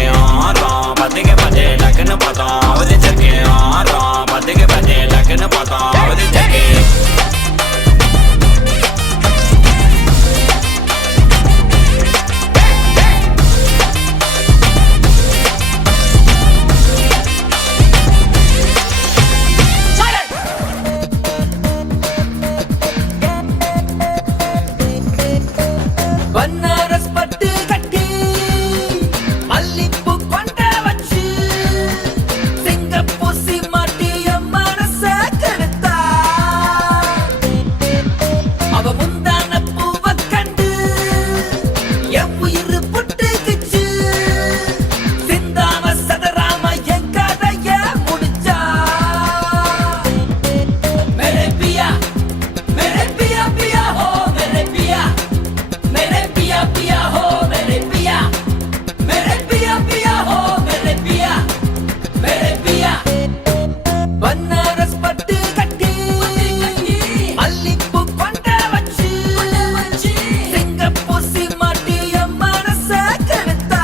चके आराम पति के बजे लगन पता उधर चके आराम पति के बजे लगन पता उधर चके बनारस पट्टू कट्टी मल्लिपू कोंडा वच्ची सिंगापुर सी माटी मनस कड़ता अव मुंदान पूव कंडु एव्वुयिरु पुट्टुकिच्चु सिंदाम सदराम एन कதைய முடிச்சா मेरे पिया पिया हो मेरे पिया पिया हो मेरे पिया हो मेरे पिया बनारस पट्टू कट्टी मल्लिपू कोंडा वच्ची सिंगापुर सी माटी मनस कड़ता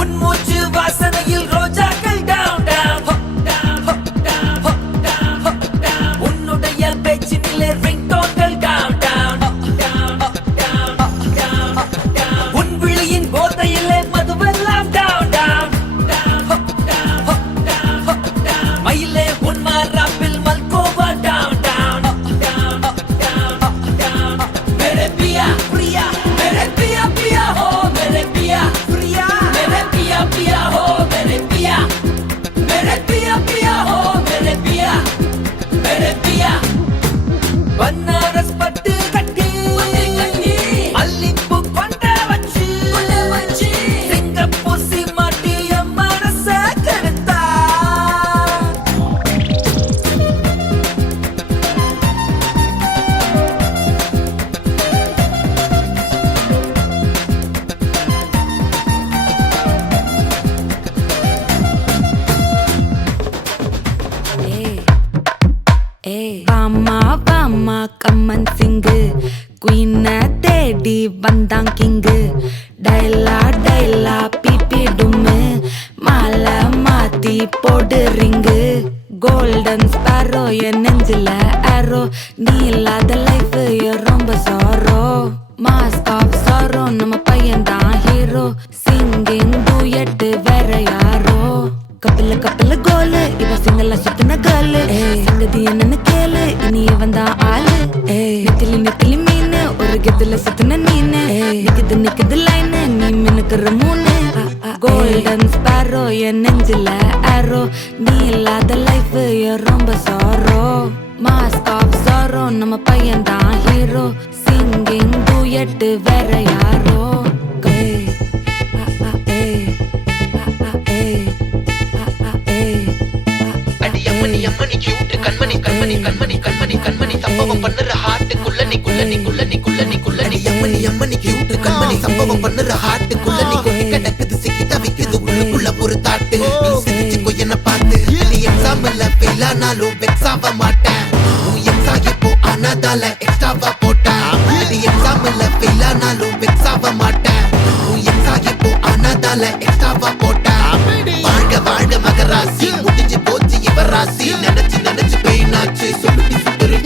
உன்மூச்சு வாசனையில் ரோஜாக்கள் டவுன் டவுன் உன்னுடைய பேச்சினிலே ரிங்டோன்கள் டவுன் டவுன் உன் விழியின் போதையிலே மதுவெல்லாம் டவுன் டவுன் மயிலே உன் மாறாப்பில் மல்கோவா டவுன் டவுன் मेरे पिया मेरे पिया हो मेरे पिया पिया हो मेरे पिया हो मेरे पिया बनारस पट्टू कट्टी मल्लिपू कोंडा वच्ची सिंगापुर सी माटी मनस कड़ता வாமா வாமா கம்மன் சிங்கு குயின தேடி வந்தான் கிங்கு டைலா டைலா பிபி டும்மு மாலை மாத்தி போடு ரிங்கு கோல்டன் ஸ்பாரோ என் நெஞ்சில ஆரோ நீ இல்லாத லைஃப் ரொம்ப சாரோ மாஸ்க் ஆஃப் சாரோ நம்ம பையன் தான் ஹீரோ சிங்கிங் டூயட் வேற யாரோ கப்பல கோலு இவ சிங்கல்ல சுத்தின கேர்ளு சங்கதி என்னன்னு கேளு இனி இவன் தான் ஆளு நெத்திலி மீன் ஒரு கெத்துல சுத்தின நீனு நிக்குது லைனு நீ மினுக்குற மூணு கோல்டன் ஸ்பாரோ என் நெஞ்சில ஆரோ நீ இல்லாத லைஃப் ரொம்ப சாரோ மாஸ்க் ஆஃப் சாரோ நம்ம பையன் தான் ஹீரோ சிங்கிங் டூயட் வேற யாரோ அம்மணி கியூட் கண்மணி சம்பவம் பண்ணுற ஹார்ட்டுக்குள்ள நீ அம்மணி கியூட் கண்மணி சம்பவம் பண்ணுற ஹார்ட்டுக்குள்ள நீ கொட்டி கிடக்குது சிக்கி தவிக்குது உள்ளுக்குள்ள ஒரு தாட்டு நீ சிரிச்சுக்கோ என்ன பார்த்து நீ எக்ஸாம்ல ஃபெயில் ஆனாலும் வெக்ஸ் ஆக மாட்டேன் உன் எக்ஸா இப்போ ஆனதால எக்ஸ்ட்ராவா போட்டேன் நீ எக்ஸாம்ல ஃபெயில் ஆனாலும் வெக்ஸ் ஆக மாட்டேன் உன் எக்ஸா இப்போ ஆனதால எக்ஸ்ட்ராவா போட்டேன் வாழ்க மகராசி முடிஞ்சு போச்சு இவராசி நினைச்சு பெயினாச்சு சொல்லுடி சுத்தரு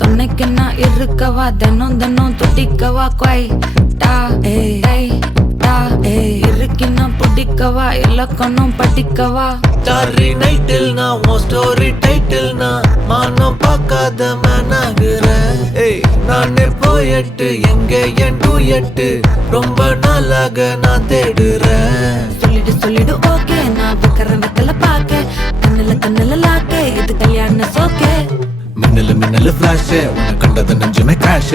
துணைக்கு நான் இருக்கவா தினம் துடிக்கவா குவைட்டா இருக்கினா பிடிக்கவா இலக்கணம் படிக்கவா ஸ்டாரி நைட்டில் நான் உன் ஸ்டோரி டைட்டில் நான் மானம் பார்க்காத மேனாகிறேன் நானே போயட்டு எங்க என் டூயட்டு ரொம்ப நாளாக நான் தேடுறேன் சொல்லிடு ஓகே நான் வெக்கல பாக்க கண்ணுல லாக்க இது கல்யாண சோக்கே மின்னலு ஃபிளாஷ் உன்னை கண்டது நெஞ்சுமே கிராஷ்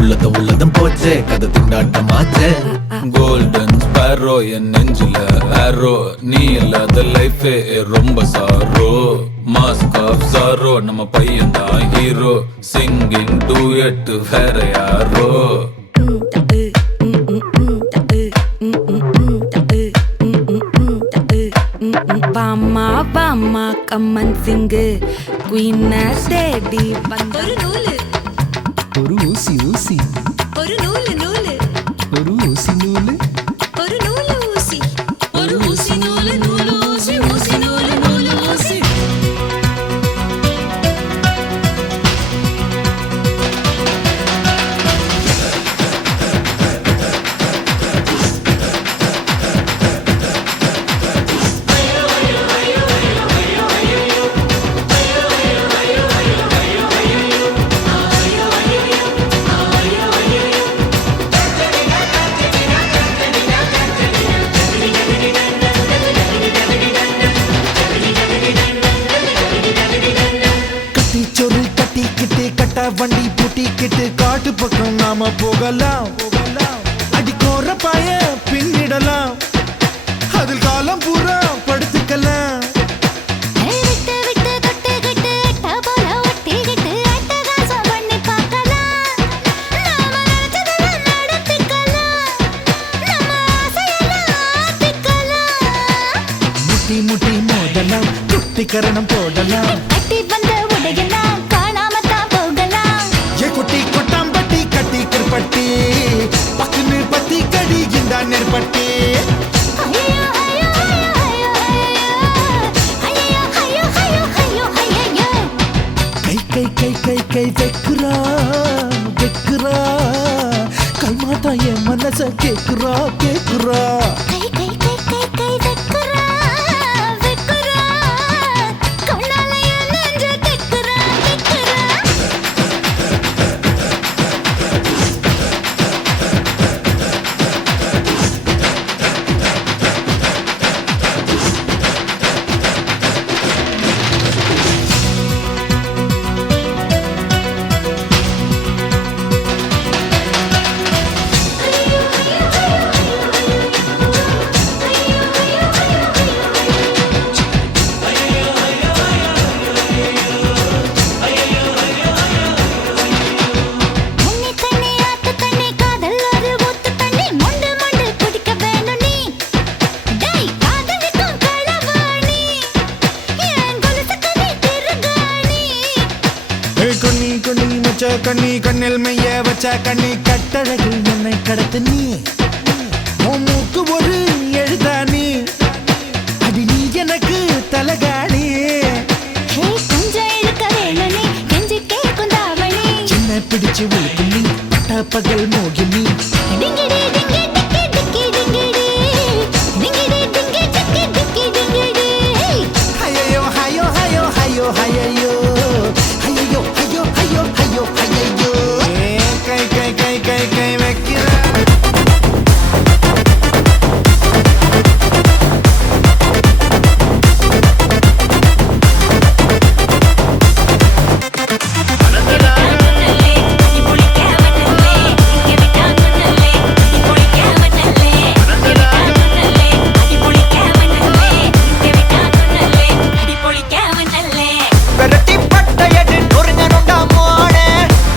உள்ளதும் போச்சே கதை திண்டாட்டமாச்சே கோல்டன் ஸ்பேரோ என் நெஞ்சில ஆரோ நீ இல்லாத லைஃபே ரொம்ப சாரோ மாஸ்க் ஆஃப் சாரோ நம்ம பையன் தான் ஹீரோ சிங்கிங் டூயட் வேற யாரோ வாமா வாமா கம்மன் சிங்கு குயின தேடி வந்த ஒரு நூலு ஒரு ஊசி ஊசி ஒரு நூலு நூலு ஒரு ஊசி நூலு ஒரு நூலு ஊசி ஒரு ஊசி நூலு நூலு ஊசி ஊசி நூலு நூலு ஊசி கட்டி சொரு கட்டிக்கிட்டு கட்ட வண்டி பூட்டிக்கிட்டு காட்டு பக்கம் நாம போகலாம் அடிக்கோர பாய பின்னிடலாம் அதில் காலம் பூரா படுத்துக்கலாம் விட்டு விட்டு தொட்டு கிட்டு அட்ட போல ஒட்டிக்கிட்டு அட்டகாசம் பண்ணி பார்க்கலாம் நாம நினைச்சதெல்லாம் நடத்திக்கலாம் நம்ம ஆசையெல்லாம் ஆத்திக்கலாம் முட்டி முட்டி மோதலாம் குட்டி கரணம் போடலாம் கட்டி வந்த உடையெல்லாம் காணாம தான் போகலாம் ஏ குட்டி கொட்டாம்பட்டி கட்டி கருப்பட்டி பக்குன்னு பத்தி கடி இந்த நெற்பட்டி ஐயோ ஐயோ ஐயோ ஐயோ ஐயோ ஐயோ ஐயோ ஐயோ ஐயோ கை கை கை கை கை வைக்கிறா வைக்கிறா கை மாத்தா என் மனச கேக்குறா கேக்குறா கை கை கை கை கை வெக்குறா வெக்குறா கண்ணால என் நெஞ்ச திக்குறா திக்குறா முன்னி தண்ணி ஆத்து தண்ணி காதல் ஒரு ஊத்து தண்ணி மொண்டு மொண்டு குடிக்க வேணும் நீ டேய் காதலிக்கும் களவாணி என் கொலுசு கண்ணி திருகாணி கண்ணி கண்ணி மச்ச கண்ணி கண்ணில் மைய வச்ச கண்ணி கட்டழகில் என்னை கடத்து நீ உன் மூக்கு ஒரு எழுதானி அடி நீ எனக்கு தலகாணி ஹே கொஞ்சம் இழுக்க வேணும் நீ கெஞ்சி கேட்கும் தாவணி சின்ன பிடிச்சு உழுக்கு நீ பட்ட பகல் மோகினி டிங்கிடி டிங்கி டிக்கி டிக்கி டிங்கிடி டிங்கிடி டிங்கி டிக்கி டிக்கி டிங்கிடி ஐயோ ஐயோ ஐயோ ஐயோ ஐயோ ஐயோ ஐயோ ஐயோ ஐயோ ஐயோ கை கை கை கை கை வைக்கிற பெரட்டி பட்டையடு நொறுங்கனுண்டா மோனே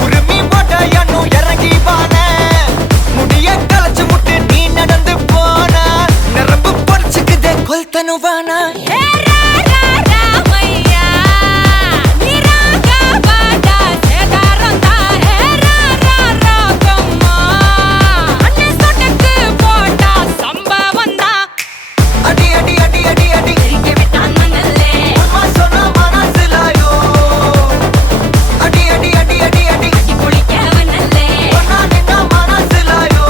உருமி போட்டையனு இறங்கி வானே முடிய கலச்சு முட்டு நீ நடந்து போன நரம்பு பொறிச்சுக்குதே கொல்தனுவானா அடி அடி அடி அடி அடி அம்மா சொன்ன மனசுலாயோ அடி அடி அடி அடி அடி ஒன்னா நின்னா மனசுலாயோ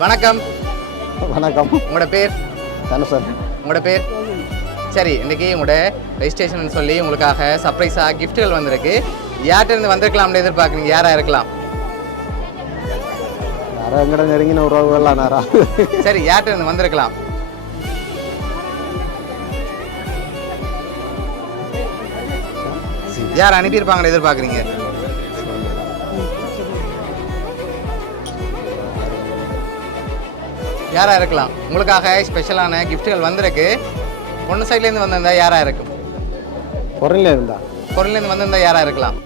வணக்கம் வணக்கம் உங்களோட பேர் தனுசன் உங்களோட பேர் சரி, இன்றைக்கி உங்களோட ரெஜிஸ்ட்ரேஷன் சொல்லி உங்களுக்காக சர்ப்ரைஸாக கிஃப்ட்டுகள் வந்திருக்கு. யார்கிட்ட இருந்து வந்திருக்கலாம்னு எதிர்பார்க்குறீங்க? யாராக இருக்கலாம்? எங்கட நெருங்கின உறவுகள்லாம் நேரா. சரி, யார்கிட்ட இருந்து வந்திருக்கலாம்? யார் அனுப்பியிருப்பாங்கன்னு எதிர்பார்க்குறீங்க? யாராக இருக்கலாம்? உங்களுக்காக ஸ்பெஷலான கிஃப்ட்டுகள் வந்திருக்கு. பொண்ணு சைட்லேருந்து வந்திருந்தா யாராக இருக்கும்? பொருளில் இருந்தா பொருள்லேருந்து வந்திருந்தா யாராக இருக்கலாம்?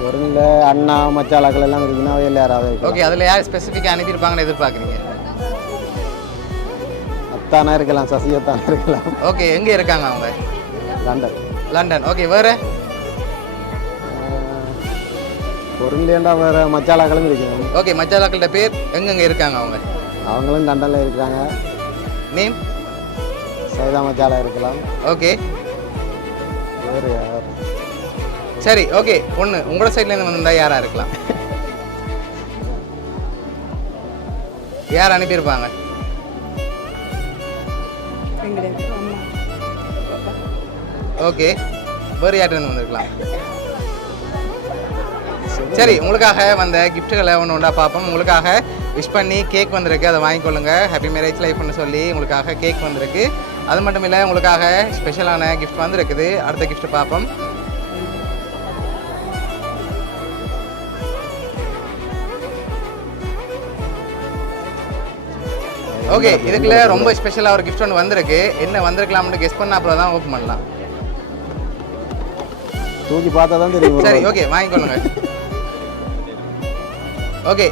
பொருளில் அண்ணா மச்சாலாக்கள் எல்லாம் இருக்குன்னா அவையில் யாராவது இருக்கு. ஓகே, அதில் யார் ஸ்பெசிஃபிக்காக அனுப்பியிருப்பாங்கன்னு எதிர்பார்க்குறீங்க? அத்தானா இருக்கலாம், சசியத்தானா இருக்கலாம். ஓகே, எங்கே இருக்காங்க அவங்க? லண்டன். லண்டன். ஓகே, வேறு பொருளேண்டா வேறு மச்சாலாக்களும் இருக்கணும். ஓகே, மச்சாலாக்கள்கிட்ட பேர் எங்கெங்கே இருக்காங்க அவங்க? அவங்களும் லண்டனில் இருக்கிறாங்க. நேம்? சைதா மச்சாலா இருக்கலாம். ஓகே, வேறு யார்? சரி, ஓகே. ஒன்று உங்களோட சைட்லேருந்து வந்திருந்தா யாராக இருக்கலாம்? யார் அனுப்பியிருப்பாங்க? ஓகே, வேறு யார்கிட்ட வந்திருக்கலாம்? சரி, உங்களுக்காக வந்த கிஃப்ட்டுகளை ஒன்று ஒன்றா பார்ப்போம். உங்களுக்காக விஷ் பண்ணி கேக் வந்திருக்கு, அதை வாங்கிக்கொள்ளுங்க. ஹாப்பி மேரேஜ் லைஃப்னு சொல்லி உங்களுக்காக கேக் வந்திருக்கு. அது மட்டும் இல்லை, உங்களுக்காக ஸ்பெஷலான கிஃப்ட் வந்திருக்குது. அடுத்த கிஃப்ட் பார்ப்போம். ஓகே, இதுக்குள்ள ரொம்ப ஸ்பெஷலாக ஒரு கிஃப்ட் ஒன்று வந்திருக்கு. என்ன வந்திருக்கலாம்னு கெஸ் பண்ண அப்புறம் தான் ஓப்பன் பண்ணலாம். தூக்கி பார்த்தா தான் தெரியும். சரி, ஓகே, வாங்கிக்கொள்ளுங்க. ஓகே,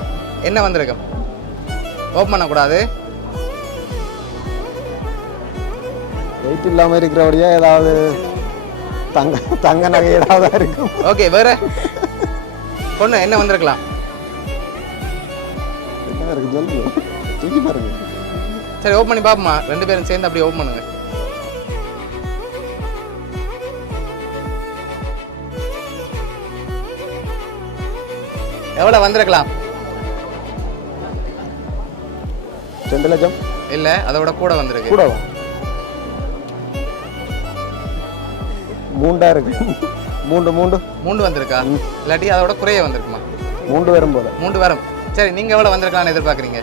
என்ன வந்திருக்கும்? ஓப்பன் பண்ணக்கூடாது. வெயிட் இல்லாமல் இருக்கிறபடியா ஏதாவது தங்க நகை ஏதாவது இருக்கும். ஓகே, வேற பொண்ணு என்ன வந்திருக்கலாம்? என்ன இருக்கு சொல்லுங்க, தூக்கி பாருங்க. சரி, ஓப்பன் பண்ணி பார்ப்போமா? ரெண்டு பேரும் சேர்ந்து அப்படியே ஓப்பன் பண்ணுங்க. எவ்வளோ வந்திருக்கலாம்? 2 லட்சம் இல்லை, அதோட கூட வந்திருக்கு. கூடவா? 3 இருக்கு. 3 வந்திருக்கா? இல்லாட்டி அதோட குறைய வந்திருக்குமா? 3 வரும் போல. 3 வரும். சரி, நீங்கள் எவ்வளோ வந்திருக்கலாம்னு எதிர்பார்க்குறீங்க?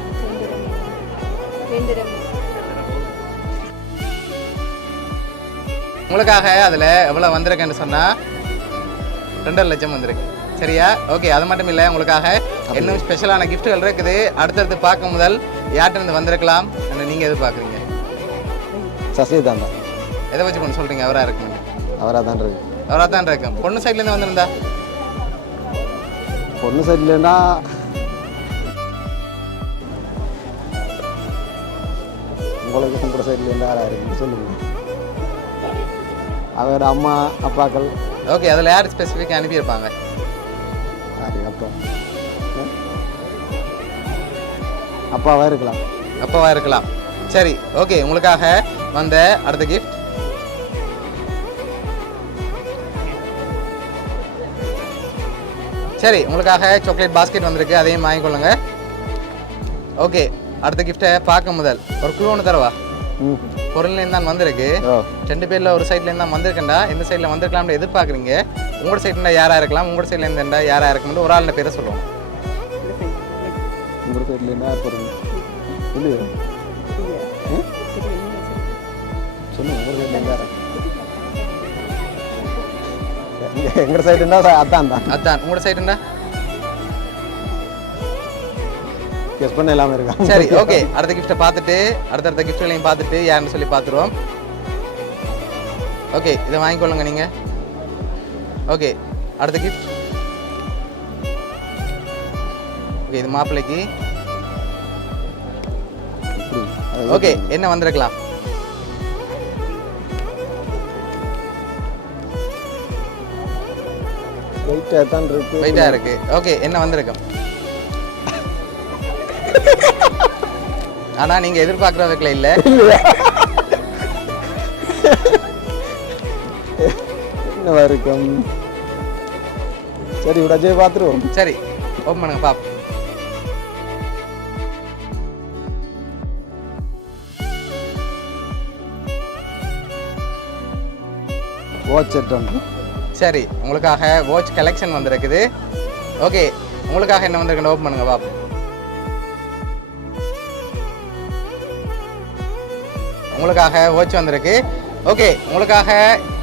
உங்களுக்காக அதில் எவ்வளோ வந்திருக்குன்னு சொன்னால் 2.5 லட்சம் வந்திருக்கு. சரியா? ஓகே, அது மட்டும் இல்லை, உங்களுக்காக இன்னும் ஸ்பெஷலான கிஃப்ட்டுகள் இருக்குது. அடுத்தடுத்து பார்க்கும் முதல் யார்கிட்ட வந்திருக்கலாம் என்று நீங்கள் எதிர்பார்க்குறீங்க? சசிதான் தான். எதை வச்சு கொண்டு சொல்கிறீங்க அவராக இருக்குன்னு? அவராக தான் இருக்கு. அவராக தான் இருக்கும். பொண்ணு சைட்லேருந்து வந்திருந்தா? பொண்ணு சைட்லன்னா உங்களுக்கு உங்களோட சைட்லேருந்து யாராக இருக்குன்னு சொல்லுங்க. அவரோட அம்மா அப்பாக்கள். ஓகே, அதில் யார் ஸ்பெசிஃபிக்காக அனுப்பியிருப்பாங்க? அப்பா அப்பாவாக இருக்கலாம். அப்பாவாக இருக்கலாம். சரி, ஓகே, உங்களுக்காக வந்த அடுத்த கிஃப்ட். சரி, உங்களுக்காக சாக்லேட் பாஸ்கெட் வந்திருக்கு, அதையும் வாங்கிக்கொள்ளுங்க. ஓகே, அடுத்த கிஃப்ட்டை பார்க்க முதல் ஒரு குழு ஒன்று தரவா? பொருள்லேருந்து தான் வந்திருக்கு. 2 பேரில் ஒரு சைட்லேருந்து தான் வந்திருக்கேன்டா. எந்த சைடில் வந்திருக்கலாம்னு எதிர்பார்க்குறீங்க? உங்களோட சைட்லேருந்து யாராக இருக்கலாம்? உங்களோட சைட்லேருந்து இருந்தால் யாராக இருக்கும்னு ஒரு ஆளுடைய பேரை சொல்லுவோம். உங்களோட சைட்லேருந்து யார் பொருள் இல்லையா? சொல்லுங்க, உங்களோட சைட்லேருந்து யார்? எங்களோட சைடு இருந்தால் அதான் தான். அதான் உங்களோட சைடுண்டா? கெஸ் பண்ண எல்லாமே இருக்கா? சரி, ஓகே, அடுத்த கிஃப்ட்டை பார்த்துட்டு அடுத்தடுத்த கிஃப்ட்களையும் பார்த்துட்டு யாருன்னு சொல்லி பார்த்துருவோம். ஓகே, இதை வாங்கிக்கொள்ளுங்க நீங்கள். ஓகே, அடுத்த கிஃப்ட். ஓகே, இது மாப்பிள்ளைக்கு. ஓகே, என்ன வந்திருக்கலாம்? வெயிட்டாக தான் இருக்கு. வெயிட்டாக இருக்கு. ஓகே, என்ன வந்திருக்கும்? ஆனால் நீங்கள் எதிர்பார்க்குறதுக்குள்ள இல்லை. என்னவா இருக்கும்? சரி, விடாஜே பார்த்துருவோம். சரி, ஓப்பன் பண்ணுங்க பாப்போம். வாட்ச் செட் ஒன்று. சரி, உங்களுக்காக வாட்ச் கலெக்ஷன் வந்திருக்குது. ஓகே, உங்களுக்காக என்ன வந்திருக்குன்னு ஓப்பன் பண்ணுங்க பாப்போம். உங்களுக்காக வாட்ச் வந்திருக்கு. ஓகே, உங்களுக்காக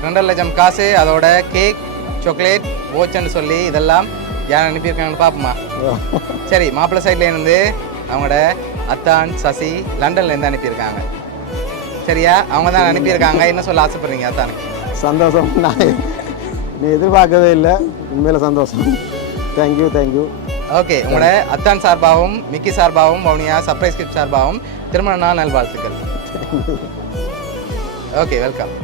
2.5 லட்சம் காசு, அதோட கேக், சாக்லேட், வாட்ச்னு சொல்லி இதெல்லாம் யார் அனுப்பியிருக்காங்கன்னு பார்ப்போமா? சரி, மாப்பிள்ளை சைட்லேருந்து அவங்களோட அத்தான் சசி லண்டன்லேருந்து அனுப்பியிருக்காங்க. சரியா? அவங்க தான் அனுப்பியிருக்காங்க. என்ன சொல்ல ஆசைப்படுறீங்க அத்தானுக்கு? சந்தோஷம். நான் நீ எதிர்பார்க்கவே இல்லை, உண்மையில சந்தோஷம். தேங்க்யூ. ஓகே, உங்களோட அத்தான் சார்பாகவும் மிக்கி சார்பாகவும் வவுனியா சர்ப்ரைஸ் கிஃப்ட் சார்பாகவும் திருமண நாள் நல்வாழ்த்துக்கள். Okay, welcome.